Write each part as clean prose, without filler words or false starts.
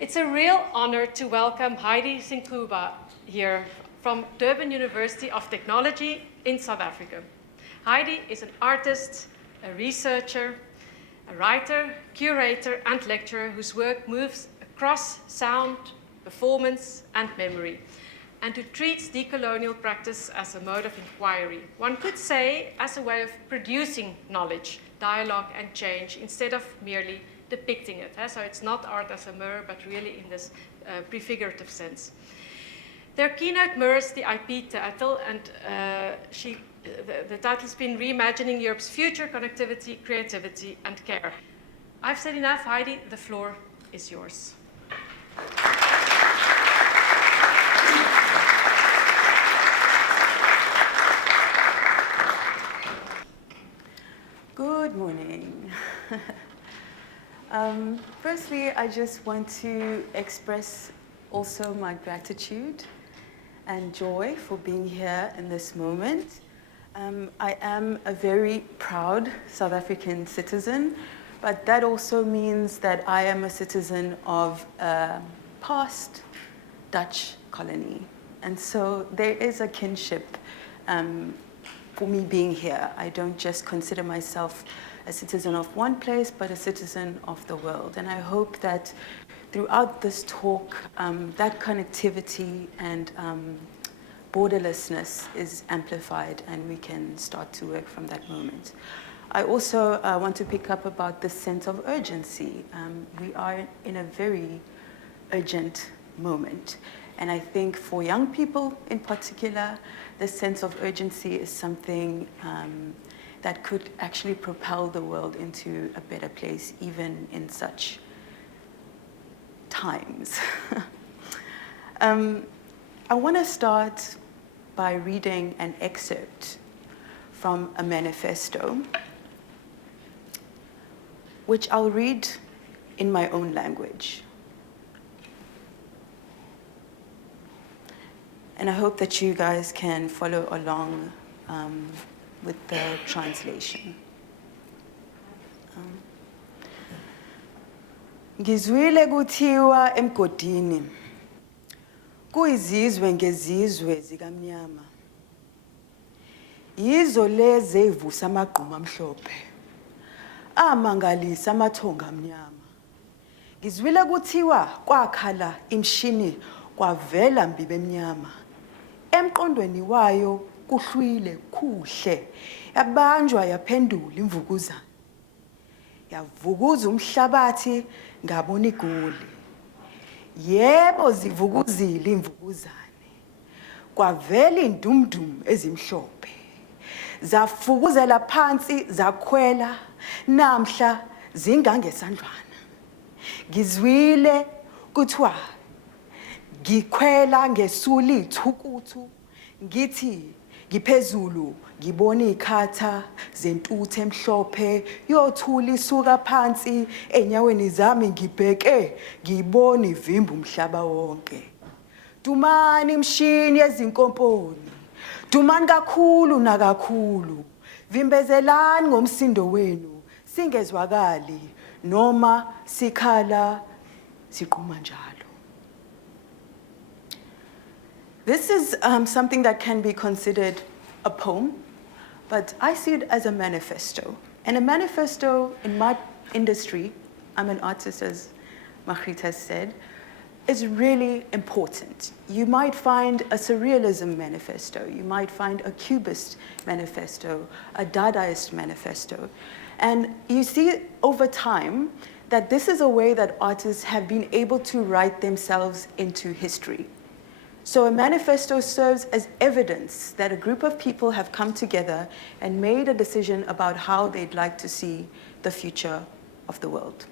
It's a real honor to welcome Heidi Sincuba here from Durban University of Technology in South Africa. Heidi is an artist, a researcher, a writer, curator, and lecturer whose work moves across sound, performance, and memory, and who treats decolonial practice as a mode of inquiry. One could say as a way of producing knowledge, dialogue, and change instead of merely depicting it. So it's not art as a mirror, but really in this prefigurative sense. Their keynote mirrors the IP title, and the title's been Reimagining Europe's Future, Connectivity, Creativity, and Care. I've said enough, Heidi, the floor is yours. Good morning. Firstly, I just want to express also my gratitude and joy for being here in this moment. I am a very proud South African citizen, but that also means that I am a citizen of a past Dutch colony. And so there is a kinship for me being here. I don't just consider myself a citizen of one place, but a citizen of the world. And I hope that throughout this talk, that connectivity and borderlessness is amplified, and we can start to work from that moment. I also want to pick up about this sense of urgency. We are in a very urgent moment. And I think for young people in particular, this sense of urgency is something that could actually propel the world into a better place, even in such times. I want to start by reading an excerpt from a manifesto, which I'll read in my own language. And I hope that you guys can follow along with the translation. Ngizwile kuthiwa emgodini kuyizizwe ngezizwe zikamnyama. Yizo lezi ezivusa amagquma amhlophe. Amangalisa amathonga amnyama. Ngizwile kuthiwa kwakhala imshini kwavela mbibe emnyama. Emqondweni wayo kuhlwile kuhle. Yabanjwa yaphendula imvukuzane. Yavukuza umhlabathi ngabona igoli. Yebo zivukuzile imvukuzane. Kwavela indumdum ezimhlophe. Zafukuzela phansi zakhwela namhla zingangesandlwana. Ngizwile kuthiwa ngikhwela ngesuli ithukuthu ngithi ngiphezulu ngibona ikhatha zentuthu emhlophe yothula isuka phansi enyaweni zami ngibheke ngibona ivimba umhlaba wonke. Dumani imshini yezinkomponi, dumani kakhulu nakakhulu, vimbezelani ngomsindo wenu singezwakali noma sikhala siqhuma njalo. This is something that can be considered a poem, but I see it as a manifesto. And a manifesto in my industry, I'm an artist as Margriet has said, is really important. You might find a surrealism manifesto, you might find a cubist manifesto, a Dadaist manifesto. And you see over time that this is a way that artists have been able to write themselves into history. So a manifesto serves as evidence that a group of people have come together and made a decision about how they'd like to see the future of the world.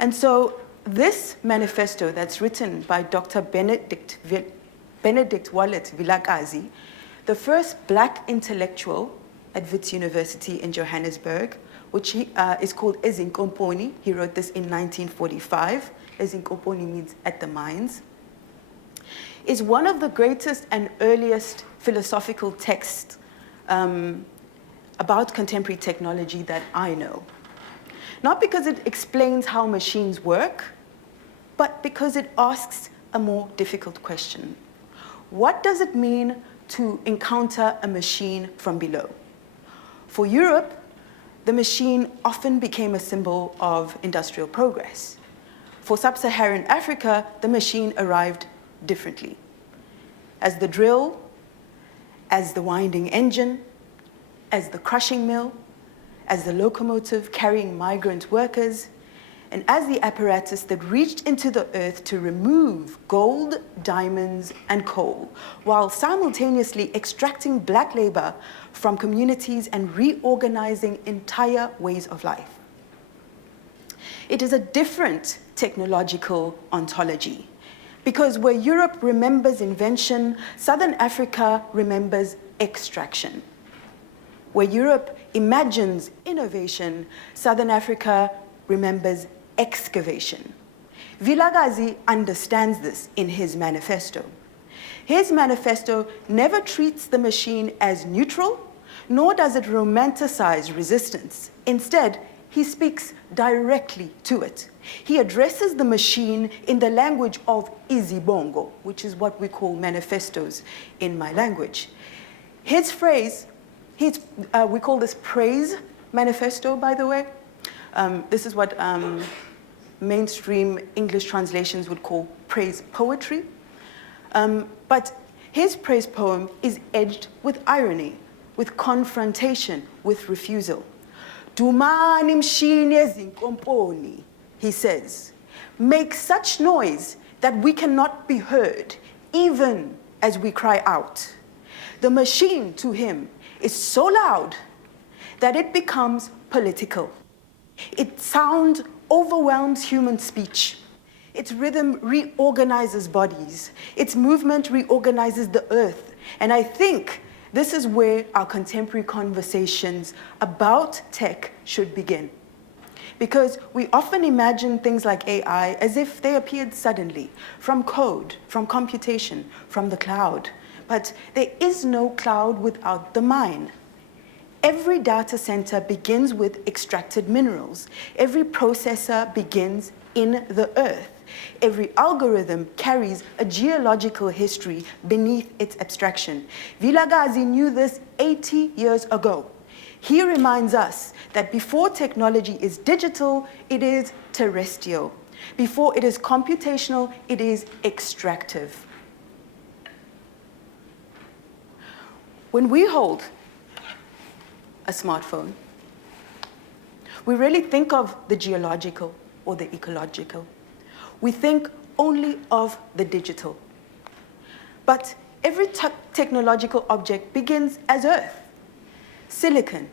And so this manifesto that's written by Dr. Benedict Vilakazi, the first Black intellectual at Wits University in Johannesburg, which is called Izinkomponi. He wrote this in 1945. Izinkomponi means at the mines. Is one of the greatest and earliest philosophical texts about contemporary technology that I know. Not because it explains how machines work, but because it asks a more difficult question. What does it mean to encounter a machine from below? For Europe, the machine often became a symbol of industrial progress. For sub-Saharan Africa, the machine arrived differently. As the drill, as the winding engine, as the crushing mill, as the locomotive carrying migrant workers, and as the apparatus that reached into the earth to remove gold, diamonds, and coal, while simultaneously extracting black labor from communities and reorganizing entire ways of life. It is a different technological ontology, because where Europe remembers invention, Southern Africa remembers extraction. Where Europe imagines innovation, Southern Africa remembers excavation. Vilakazi understands this in his manifesto. His manifesto never treats the machine as neutral, nor does it romanticize resistance. Instead, he speaks directly to it. He addresses the machine in the language of Izibongo, which is what we call manifestos in my language. His phrase, we call this praise manifesto, by the way. This is what mainstream English translations would call praise poetry. But his praise poem is edged with irony, with confrontation, with refusal. Dumani mshini Izinkomponi, he says, make such noise that we cannot be heard, even as we cry out. The machine, to him, is so loud that it becomes political. Its sound overwhelms human speech. Its rhythm reorganizes bodies. Its movement reorganizes the earth. And I think this is where our contemporary conversations about tech should begin. Because we often imagine things like AI as if they appeared suddenly, from code, from computation, from the cloud. But there is no cloud without the mine. Every data center begins with extracted minerals. Every processor begins in the earth. Every algorithm carries a geological history beneath its abstraction. Vilakazi knew this 80 years ago. He reminds us that before technology is digital, it is terrestrial. Before it is computational, it is extractive. When we hold a smartphone, we really think of the geological or the ecological. We think only of the digital. But every technological object begins as earth. Silicon,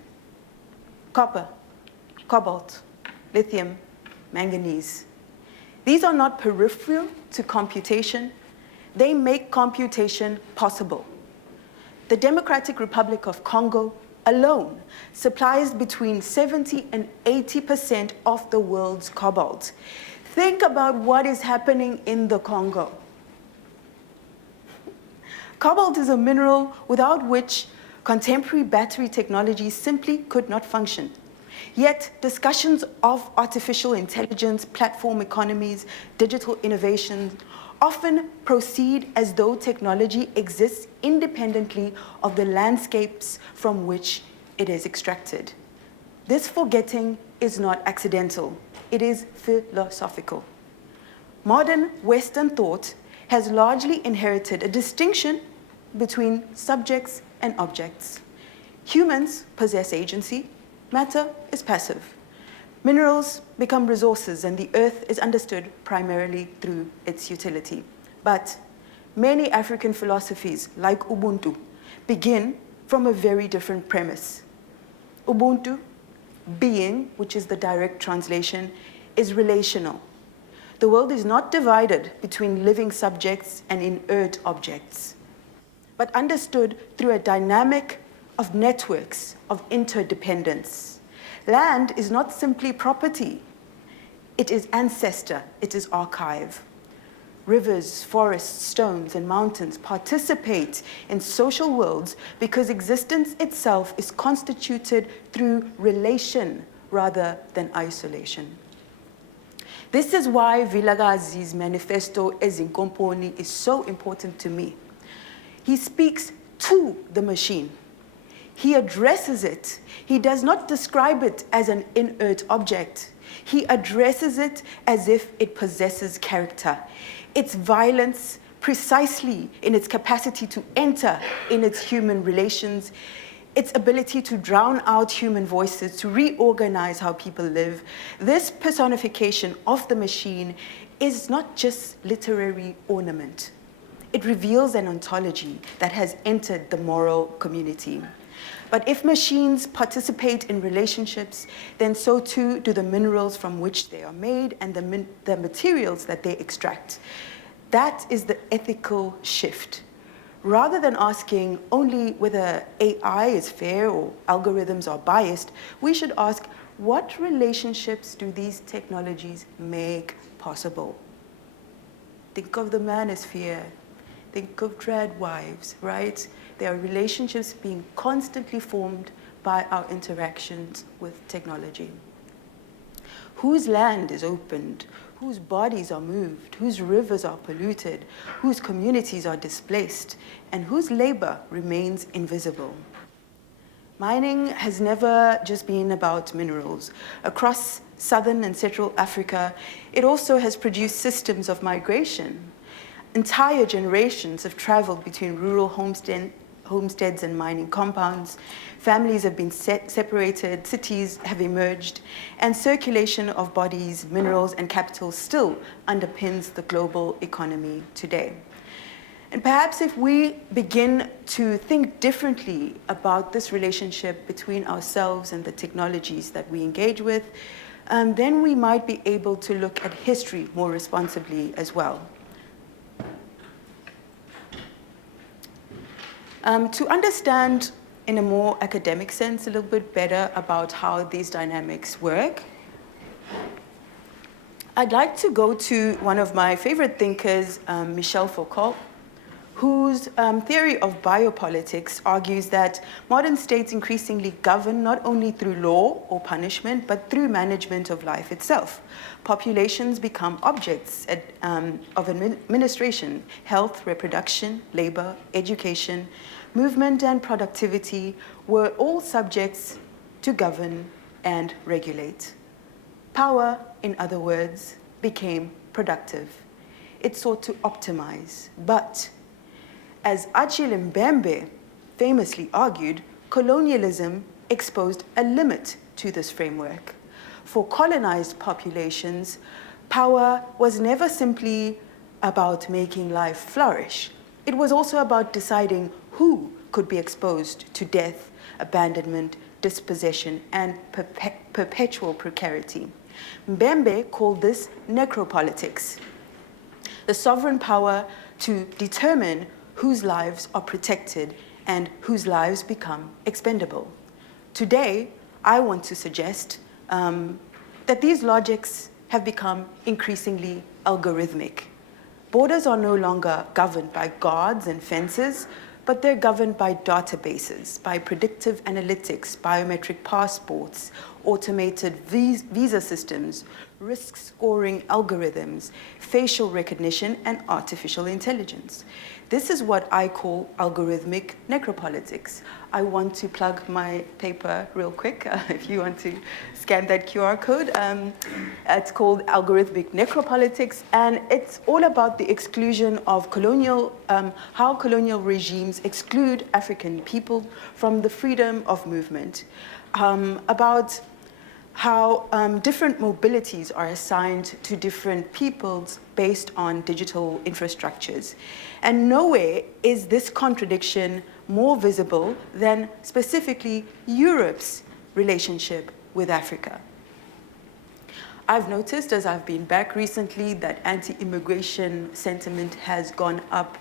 copper, cobalt, lithium, manganese. These are not peripheral to computation. They make computation possible. The Democratic Republic of Congo alone supplies between 70 and 80% of the world's cobalt. Think about what is happening in the Congo. Cobalt is a mineral without which contemporary battery technology simply could not function. Yet discussions of artificial intelligence, platform economies, digital innovations often proceed as though technology exists independently of the landscapes from which it is extracted. This forgetting is not accidental. It is philosophical. Modern Western thought has largely inherited a distinction between subjects and objects. Humans possess agency. Matter is passive. Minerals become resources, and the earth is understood primarily through its utility. But many African philosophies, like Ubuntu, begin from a very different premise. Ubuntu, being, which is the direct translation, is relational. The world is not divided between living subjects and inert objects, but understood through a dynamic of networks of interdependence. Land is not simply property. It is ancestor, it is archive. Rivers, forests, stones, and mountains participate in social worlds because existence itself is constituted through relation rather than isolation. This is why Vilakazi's manifesto Izinkomponi is so important to me. He speaks to the machine. He addresses it. He does not describe it as an inert object. He addresses it as if it possesses character. Its violence, precisely in its capacity to enter in its human relations, its ability to drown out human voices, to reorganize how people live. This personification of the machine is not just literary ornament. It reveals an ontology that has entered the moral community. But if machines participate in relationships, then so too do the minerals from which they are made and the materials that they extract. That is the ethical shift. Rather than asking only whether AI is fair or algorithms are biased, we should ask, what relationships do these technologies make possible? Think of the manosphere. Think of trad wives, right? There are relationships being constantly formed by our interactions with technology. Whose land is opened? Whose bodies are moved? Whose rivers are polluted? Whose communities are displaced? And whose labor remains invisible? Mining has never just been about minerals. Across southern and central Africa, it also has produced systems of migration. Entire generations have traveled between rural homesteads and mining compounds. Families have been separated, cities have emerged, and circulation of bodies, minerals, and capital still underpins the global economy today. And perhaps if we begin to think differently about this relationship between ourselves and the technologies that we engage with, then we might be able to look at history more responsibly as well. To understand in a more academic sense a little bit better about how these dynamics work, I'd like to go to one of my favorite thinkers, Michel Foucault, whose theory of biopolitics argues that modern states increasingly govern not only through law or punishment, but through management of life itself. Populations become objects of administration, health, reproduction, labor, education, movement, and productivity were all subjects to govern and regulate. Power, in other words, became productive. It sought to optimize, but as Achille Mbembe famously argued, colonialism exposed a limit to this framework. For colonized populations, power was never simply about making life flourish. It was also about deciding who could be exposed to death, abandonment, dispossession, and perpetual precarity. Mbembe called this necropolitics, the sovereign power to determine whose lives are protected and whose lives become expendable. Today, I want to suggest that these logics have become increasingly algorithmic. Borders are no longer governed by guards and fences, but they're governed by databases, by predictive analytics, biometric passports, automated visa systems, risk scoring algorithms, facial recognition, and artificial intelligence. This is what I call algorithmic necropolitics. I want to plug my paper real quick, if you want to scan that QR code. It's called Algorithmic Necropolitics, and it's all about the exclusion of how colonial regimes exclude African people from the freedom of movement, about how different mobilities are assigned to different peoples based on digital infrastructures. And nowhere is this contradiction more visible than specifically Europe's relationship with Africa. I've noticed as I've been back recently that anti-immigration sentiment has gone up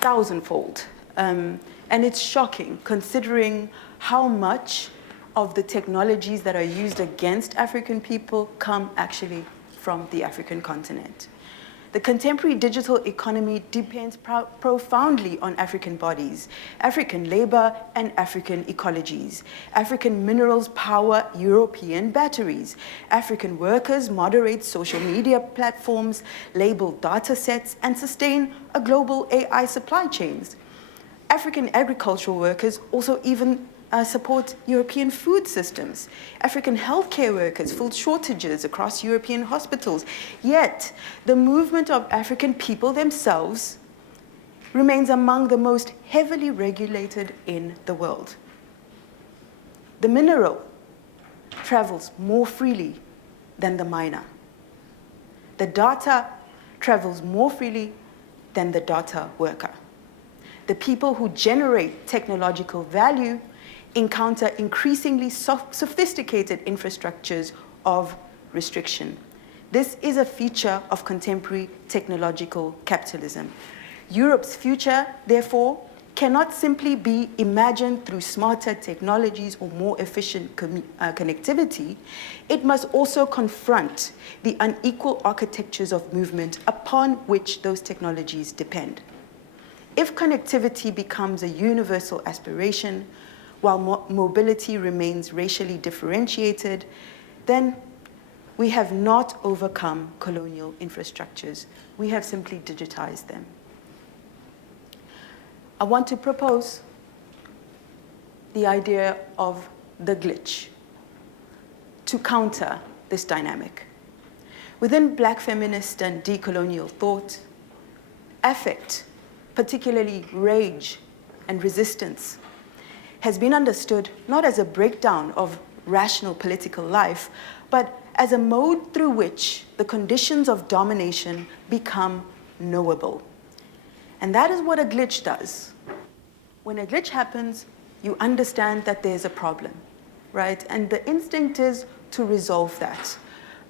thousandfold. And it's shocking considering how much of the technologies that are used against African people come actually from the African continent. The contemporary digital economy depends profoundly on African bodies, African labor, and African ecologies. African minerals power European batteries. African workers moderate social media platforms, label data sets, and sustain a global AI supply chains. African agricultural workers also even support European food systems. African healthcare workers fill shortages across European hospitals. Yet, the movement of African people themselves remains among the most heavily regulated in the world. The mineral travels more freely than the miner. The data travels more freely than the data worker. The people who generate technological value encounter increasingly sophisticated infrastructures of restriction. This is a feature of contemporary technological capitalism. Europe's future, therefore, cannot simply be imagined through smarter technologies or more efficient connectivity. It must also confront the unequal architectures of movement upon which those technologies depend. If connectivity becomes a universal aspiration, while mobility remains racially differentiated, then we have not overcome colonial infrastructures. We have simply digitized them. I want to propose the idea of the glitch to counter this dynamic. Within Black feminist and decolonial thought, affect, particularly rage and resistance, has been understood not as a breakdown of rational political life, but as a mode through which the conditions of domination become knowable. And that is what a glitch does. When a glitch happens, you understand that there's a problem, right? And the instinct is to resolve that.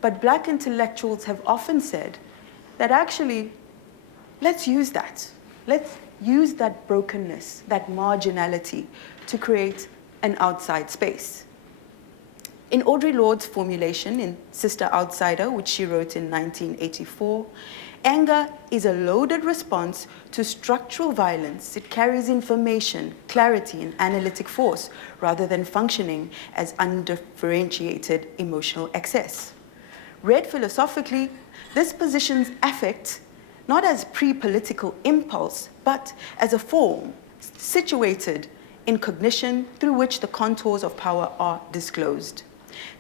But Black intellectuals have often said that actually, let's use that. Let's use that brokenness, that marginality, to create an outside space. In Audre Lorde's formulation in Sister Outsider, which she wrote in 1984, anger is a loaded response to structural violence. It carries information, clarity, and analytic force, rather than functioning as undifferentiated emotional excess. Read philosophically, this positions affect not as pre-political impulse, but as a form situated in cognition through which the contours of power are disclosed.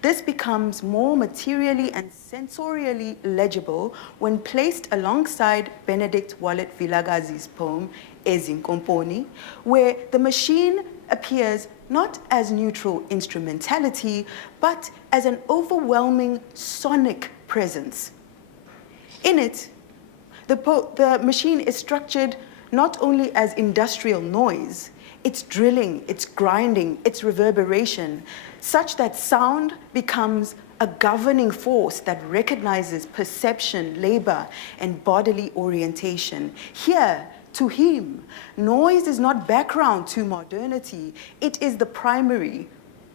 This becomes more materially and sensorially legible when placed alongside Benedict Vilakazi's poem, Izinkomponi, where the machine appears not as neutral instrumentality, but as an overwhelming sonic presence. In it, the machine is structured not only as industrial noise, its drilling, its grinding, its reverberation, such that sound becomes a governing force that recognizes perception, labor, and bodily orientation. Here, to him, noise is not background to modernity. It is the primary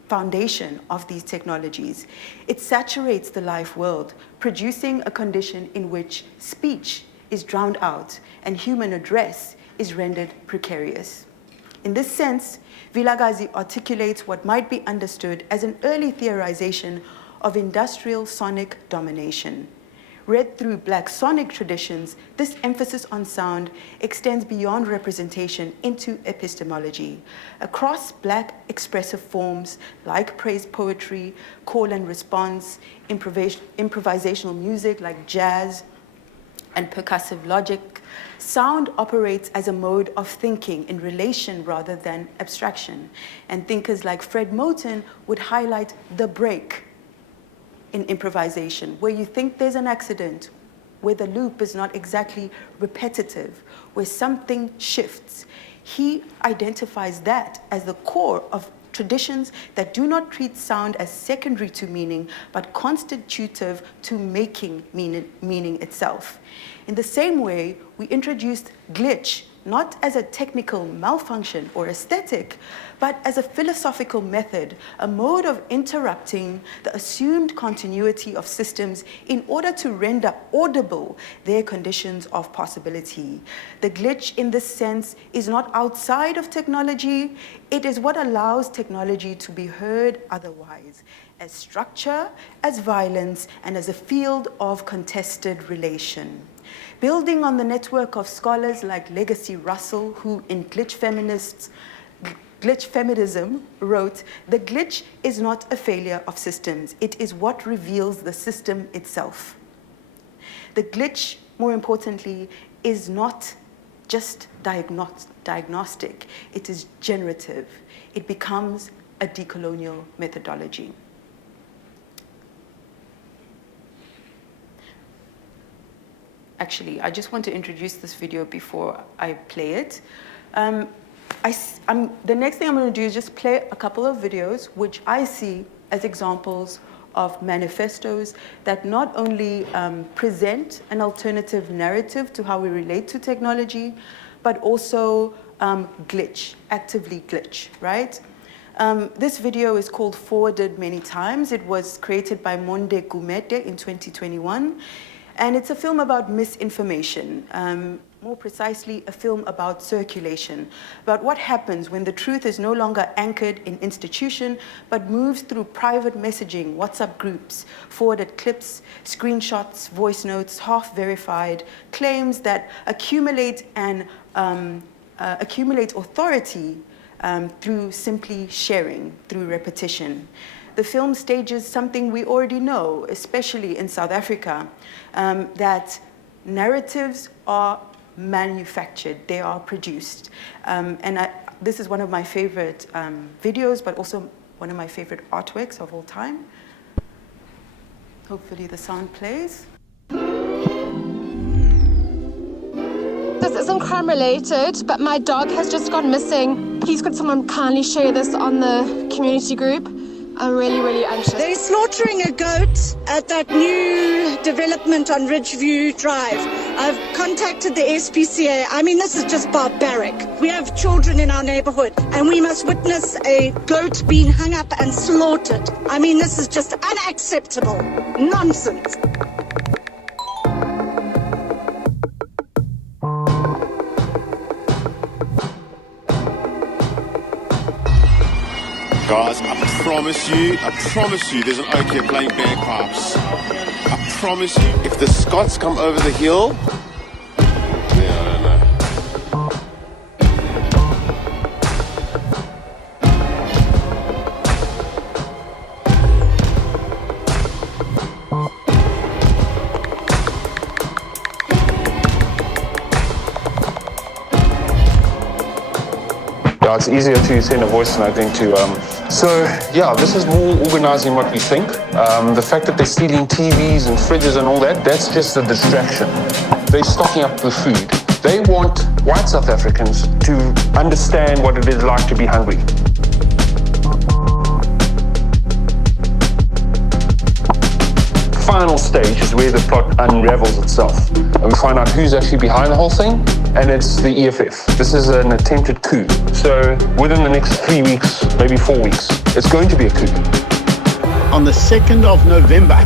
foundation of these technologies. It saturates the life world, producing a condition in which speech is drowned out and human address is rendered precarious. In this sense, Vilakazi articulates what might be understood as an early theorization of industrial sonic domination. Read through Black sonic traditions, this emphasis on sound extends beyond representation into epistemology. Across Black expressive forms like praise poetry, call and response, improvisational music like jazz, and percussive logic, sound operates as a mode of thinking in relation rather than abstraction. And thinkers like Fred Moten would highlight the break in improvisation, where you think there's an accident, where the loop is not exactly repetitive, where something shifts. He identifies that as the core of traditions that do not treat sound as secondary to meaning, but constitutive to making meaning itself. In the same way, we introduced glitch not as a technical malfunction or aesthetic, but as a philosophical method, a mode of interrupting the assumed continuity of systems in order to render audible their conditions of possibility. The glitch in this sense is not outside of technology, it is what allows technology to be heard otherwise, as structure, as violence, and as a field of contested relation. Building on the network of scholars like Legacy Russell, who in Glitch Feminism wrote, "The glitch is not a failure of systems, it is what reveals the system itself." The glitch, more importantly, is not just diagnostic, it is generative. It becomes a decolonial methodology. Actually, I just want to introduce this video before I play it. The next thing I'm going to do is just play a couple of videos which I see as examples of manifestos that not only present an alternative narrative to how we relate to technology, but also actively glitch, right? This video is called Forwarded Many Times. It was created by Monde Gumede in 2021. And it's a film about misinformation, more precisely, a film about circulation, about what happens when the truth is no longer anchored in institution, but moves through private messaging, WhatsApp groups, forwarded clips, screenshots, voice notes, half-verified, claims that accumulate authority through simply sharing, through repetition. The film stages something we already know, especially in South Africa, that narratives are manufactured, they are produced. This is one of my favorite videos, but also one of my favorite artworks of all time. Hopefully the sound plays. This isn't crime related, but my dog has just gone missing. Please could someone kindly share this on the community group? I'm really, really anxious. They're slaughtering a goat at that new development on Ridgeview Drive. I've contacted the SPCA. I mean, this is just barbaric. We have children in our neighborhood, and we must witness a goat being hung up and slaughtered. I mean, this is just unacceptable. Nonsense. Guys, I promise you, there's an oak here playing bagpipes. I promise you, if the Scots come over the hill, yeah, I don't know. Yeah, it's easier to send a voice note than to... this is more organizing what we think. The fact that they're stealing TVs and fridges and all that, that's just a distraction. They're stocking up the food. They want white South Africans to understand what it is like to be hungry. Final stage is where the plot unravels itself. And we find out who's actually behind the whole thing, and it's the EFF. This is an attempted coup. So within the next 3 weeks, maybe 4 weeks, it's going to be a coup. On the 2nd of November,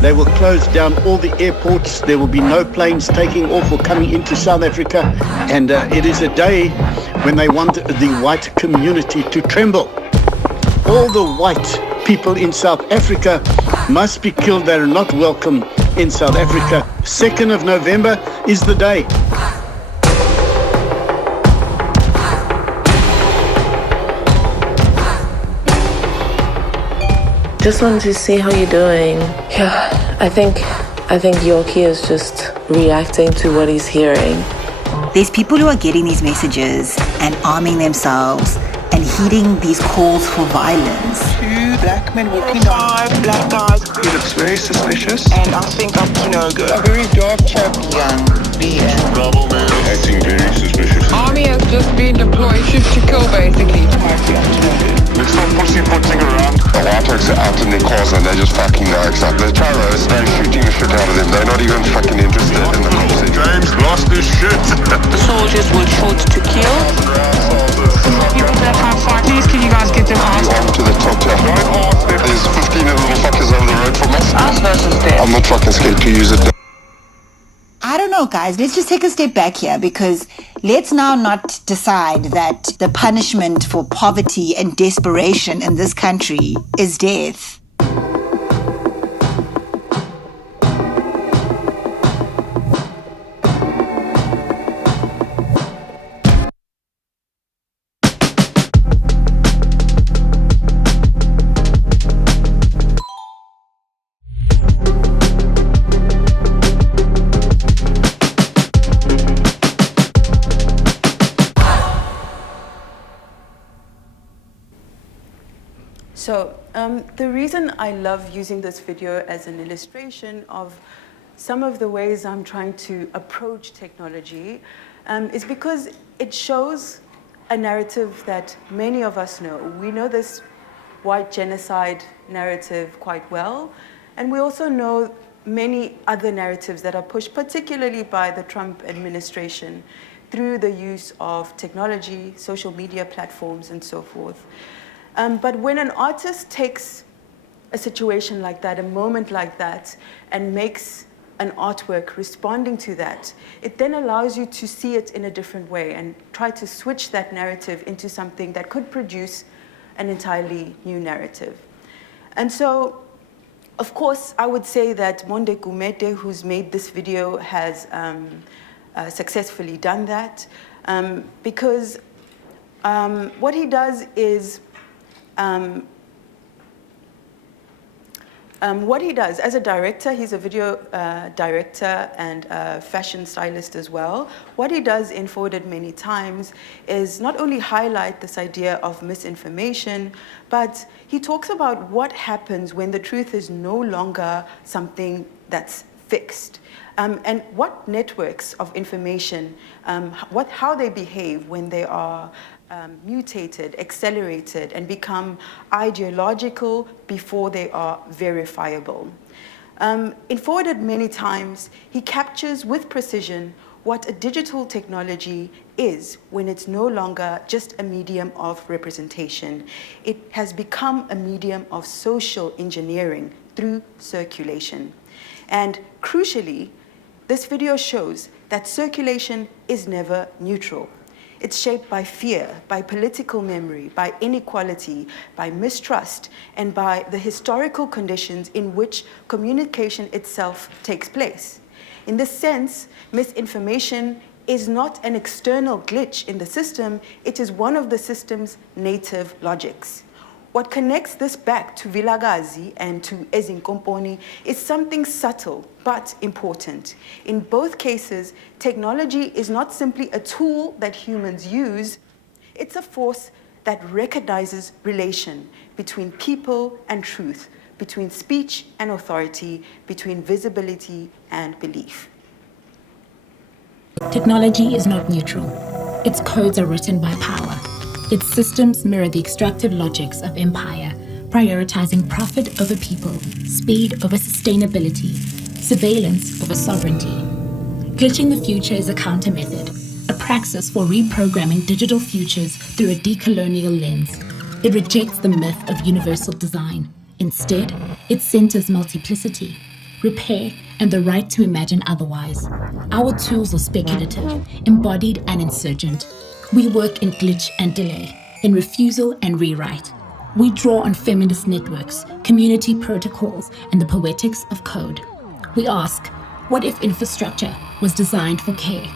they will close down all the airports. There will be no planes taking off or coming into South Africa. And it is a day when they want the white community to tremble. All the white people in South Africa must be killed. They're not welcome in South Africa. 2nd of November is the day. Just wanted to see how you're doing. Yeah, I think Yorkie is just reacting to what he's hearing. There's people who are getting these messages and arming themselves and heeding these calls for violence. 2 black men walking down. 5 black guys. He looks very suspicious. And I think I'm to no good. A very dark chap. Young BN. Double man. Acting very suspicious. Army has just been deployed, shoot to kill basically. Might be up to no good. Let's not pussyfooting around. The white folks are out in their cars and they're just fucking nice up. The Charos, they're shooting the shit out of them. They're not even fucking interested in the conversation. James, lost this shit. The soldiers were shot to kill. People that have fought, please can you guys get them out? On to the top here. There's 15 little fuckers over the road from us. Us versus them. I'm not fucking scared to use it. I don't know, guys. Let's just take a step back here, because let's now not decide that the punishment for poverty and desperation in this country is death. So the reason I love using this video as an illustration of some of the ways I'm trying to approach technology is because it shows a narrative that many of us know. We know this white genocide narrative quite well, and we also know many other narratives that are pushed, particularly by the Trump administration, through the use of technology, social media platforms, and so forth. But when an artist takes a situation like that, a moment like that, and makes an artwork responding to that, it then allows you to see it in a different way and try to switch that narrative into something that could produce an entirely new narrative. And so, of course, I would say that Monde Kumete, who's made this video, has successfully done that, because what he does is what he does as a director, he's a video director and a fashion stylist as well. What he does in Forwarded Many Times is not only highlight this idea of misinformation, but he talks about what happens when the truth is no longer something that's fixed. And what networks of information, how they behave when they are mutated, accelerated, and become ideological before they are verifiable. In Forwarded Many Times, he captures with precision what a digital technology is when it's no longer just a medium of representation. It has become a medium of social engineering through circulation. And crucially, this video shows that circulation is never neutral. It's shaped by fear, by political memory, by inequality, by mistrust, and by the historical conditions in which communication itself takes place. In this sense, misinformation is not an external glitch in the system, it is one of the system's native logics. What connects this back to Vilakazi and to Izinkomponi is something subtle but important. In both cases, technology is not simply a tool that humans use, it's a force that recognizes relation between people and truth, between speech and authority, between visibility and belief. Technology is not neutral. Its codes are written by power. Its systems mirror the extractive logics of empire, prioritizing profit over people, speed over sustainability, surveillance over sovereignty. Glitching the future is a counter method, a praxis for reprogramming digital futures through a decolonial lens. It rejects the myth of universal design. Instead, it centers multiplicity, repair, and the right to imagine otherwise. Our tools are speculative, embodied and insurgent. We work in glitch and delay, in refusal and rewrite. We draw on feminist networks, community protocols, and the poetics of code. We ask, what if infrastructure was designed for care?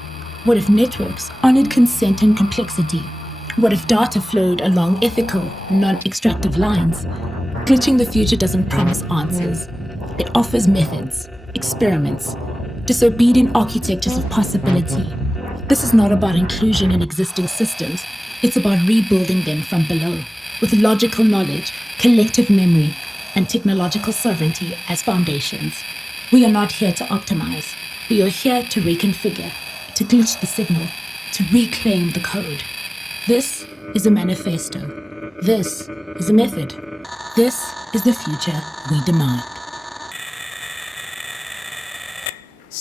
What if networks honored consent and complexity? What if data flowed along ethical, non-extractive lines? Glitching the future doesn't promise answers. It offers methods, experiments, disobedient architectures of possibility. This is not about inclusion in existing systems. It's about rebuilding them from below, with logical knowledge, collective memory, and technological sovereignty as foundations. We are not here to optimize. We are here to reconfigure, to glitch the signal, to reclaim the code. This is a manifesto. This is a method. This is the future we demand.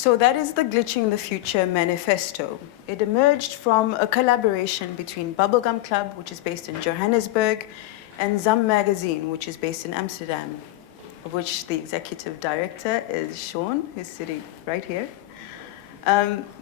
So that is the Glitching the Future manifesto. It emerged from a collaboration between Bubblegum Club, which is based in Johannesburg, and ZAM Magazine, which is based in Amsterdam, of which the executive director is Sean, who's sitting right here.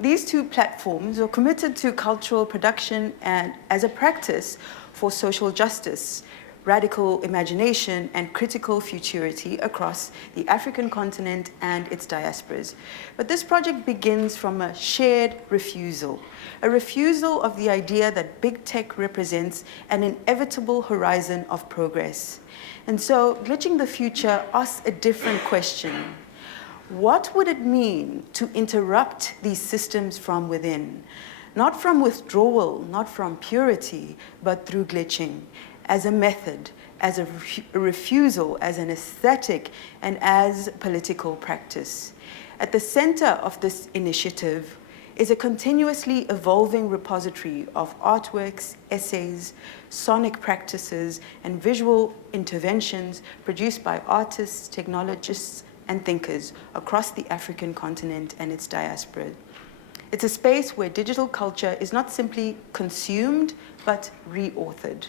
These two platforms are committed to cultural production and as a practice for social justice, radical imagination, and critical futurity across the African continent and its diasporas. But this project begins from a shared refusal, a refusal of the idea that big tech represents an inevitable horizon of progress. And so Glitching the Future asks a different question. What would it mean to interrupt these systems from within? Not from withdrawal, not from purity, but through glitching, as a method, as a refusal, as an aesthetic, and as political practice. At the center of this initiative is a continuously evolving repository of artworks, essays, sonic practices, and visual interventions produced by artists, technologists, and thinkers across the African continent and its diaspora. It's a space where digital culture is not simply consumed, but reauthored.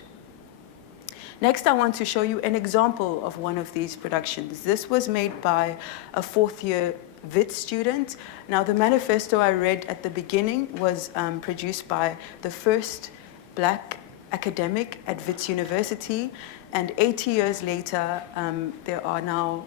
Next, I want to show you an example of one of these productions. This was made by a fourth-year Wit student. Now, the manifesto I read at the beginning was produced by the first Black academic at Wits University, and 80 years later, there are now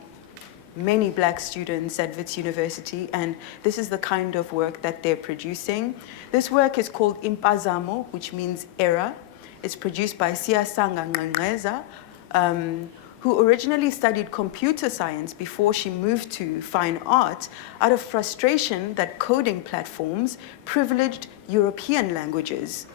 many Black students at Wits University, and this is the kind of work that they're producing. This work is called Impazamo, which means error. It's produced by Siyasanga Ngqengqeza, who originally studied computer science before she moved to fine art out of frustration that coding platforms privileged European languages.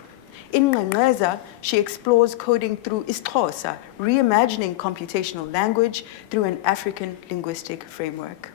In Ngqengqeza, she explores coding through isiXhosa, reimagining computational language through an African linguistic framework.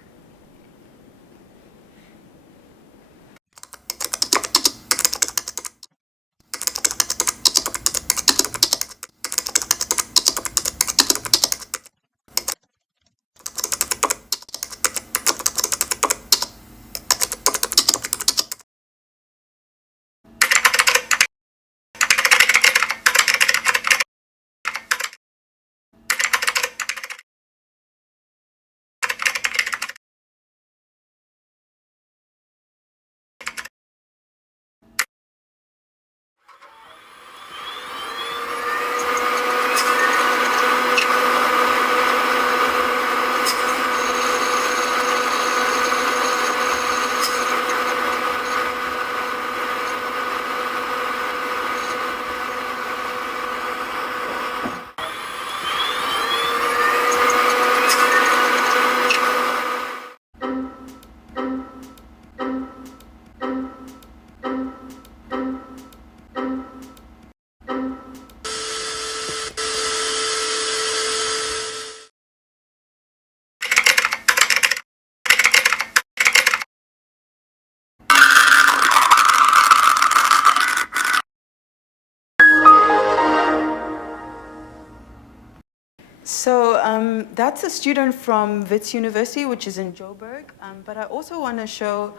So that's a student from Wits University, which is in Joburg. But I also want to show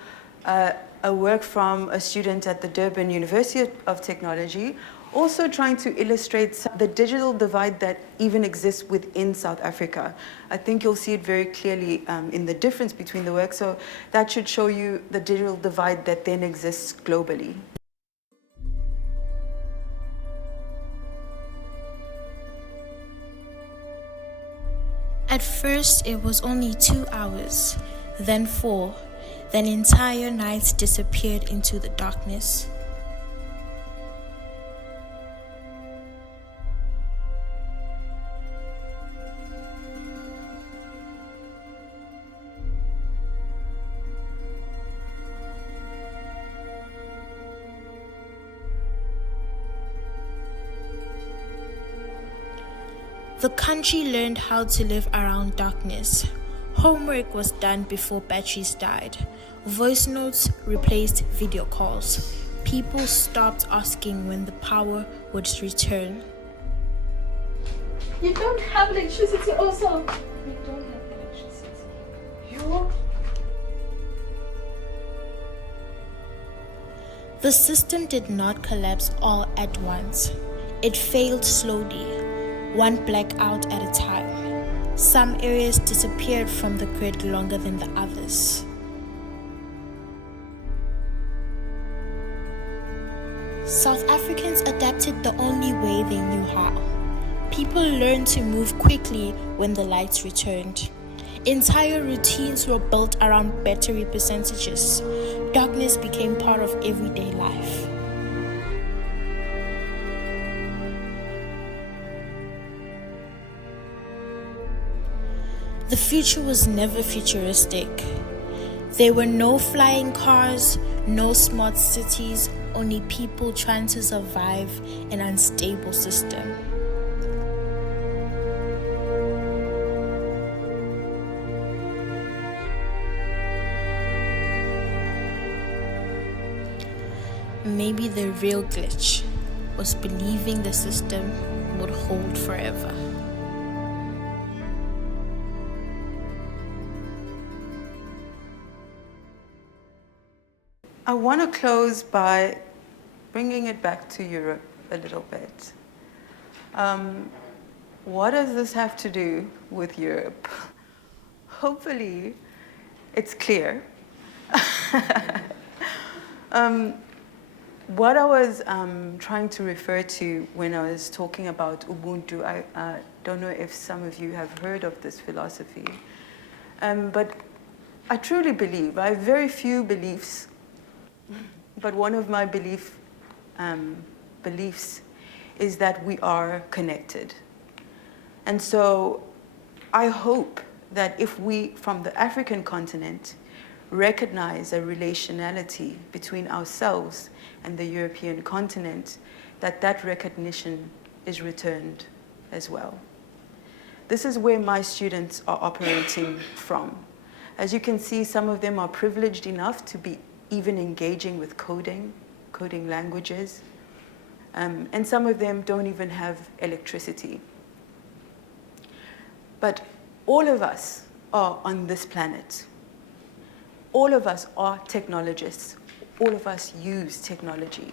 a work from a student at the Durban University of Technology, also trying to illustrate the digital divide that even exists within South Africa. I think you'll see it very clearly in the difference between the work. So that should show you the digital divide that then exists globally. At first, it was only 2 hours, then 4, then entire nights disappeared into the darkness. The country learned how to live around darkness. Homework was done before batteries died. Voice notes replaced video calls. People stopped asking when the power would return. You don't have electricity also. We don't have electricity. You? The system did not collapse all at once. It failed slowly, one blackout at a time. Some areas disappeared from the grid longer than the others. South Africans adapted the only way they knew how. People learned to move quickly when the lights returned. Entire routines were built around battery percentages. Darkness became part of everyday life. The future was never futuristic. There were no flying cars, no smart cities, only people trying to survive an unstable system. Maybe the real glitch was believing the system would hold forever. I want to close by bringing it back to Europe a little bit. What does this have to do with Europe? Hopefully, it's clear. What I was trying to refer to when I was talking about Ubuntu, I don't know if some of you have heard of this philosophy, but I truly believe, I have very few beliefs, but one of my beliefs is that we are connected. And so I hope that if we, from the African continent, recognize a relationality between ourselves and the European continent, that recognition is returned as well. This is where my students are operating from. As you can see, some of them are privileged enough to be even engaging with coding languages, and some of them don't even have electricity. But all of us are on this planet. All of us are technologists. All of us use technology.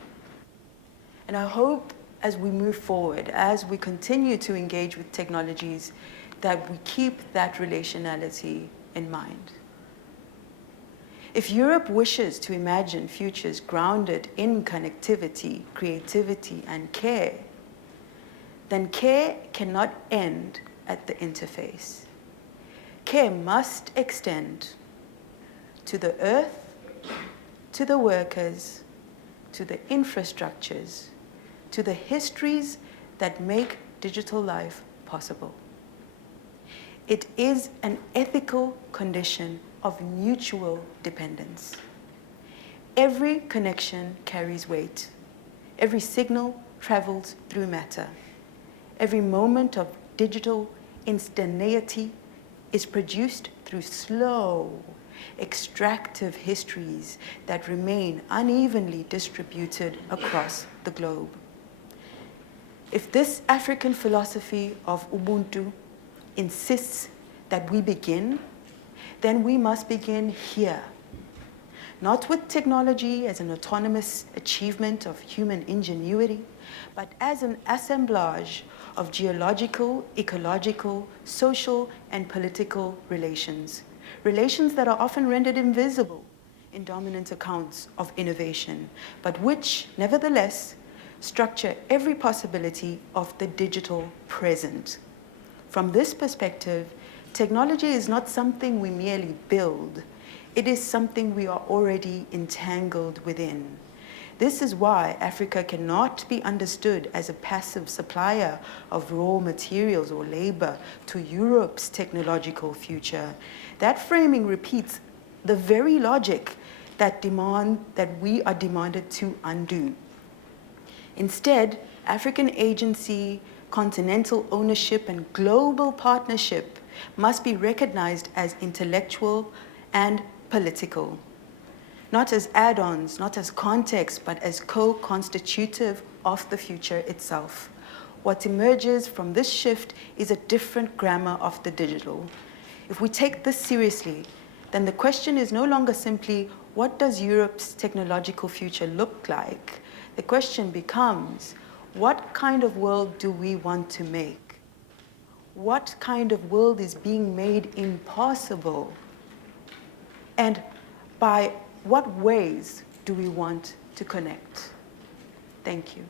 And I hope as we move forward, as we continue to engage with technologies, that we keep that relationality in mind. If Europe wishes to imagine futures grounded in connectivity, creativity, and care, then care cannot end at the interface. Care must extend to the earth, to the workers, to the infrastructures, to the histories that make digital life possible. It is an ethical condition of mutual dependence. Every connection carries weight. Every signal travels through matter. Every moment of digital instantaneity is produced through slow, extractive histories that remain unevenly distributed across the globe. If this African philosophy of Ubuntu insists that we begin, then we must begin here. Not with technology as an autonomous achievement of human ingenuity, but as an assemblage of geological, ecological, social, and political relations. Relations that are often rendered invisible in dominant accounts of innovation, but which, nevertheless, structure every possibility of the digital present. From this perspective, technology is not something we merely build. It is something we are already entangled within. This is why Africa cannot be understood as a passive supplier of raw materials or labor to Europe's technological future. That framing repeats the very logic that we are demanded to undo. Instead, African agency, continental ownership, and global partnership must be recognized as intellectual and political, not as add-ons, not as context, but as co-constitutive of the future itself. What emerges from this shift is a different grammar of the digital. If we take this seriously, then the question is no longer simply what does Europe's technological future look like? The question becomes, what kind of world do we want to make? What kind of world is being made impossible? And by what ways do we want to connect? Thank you.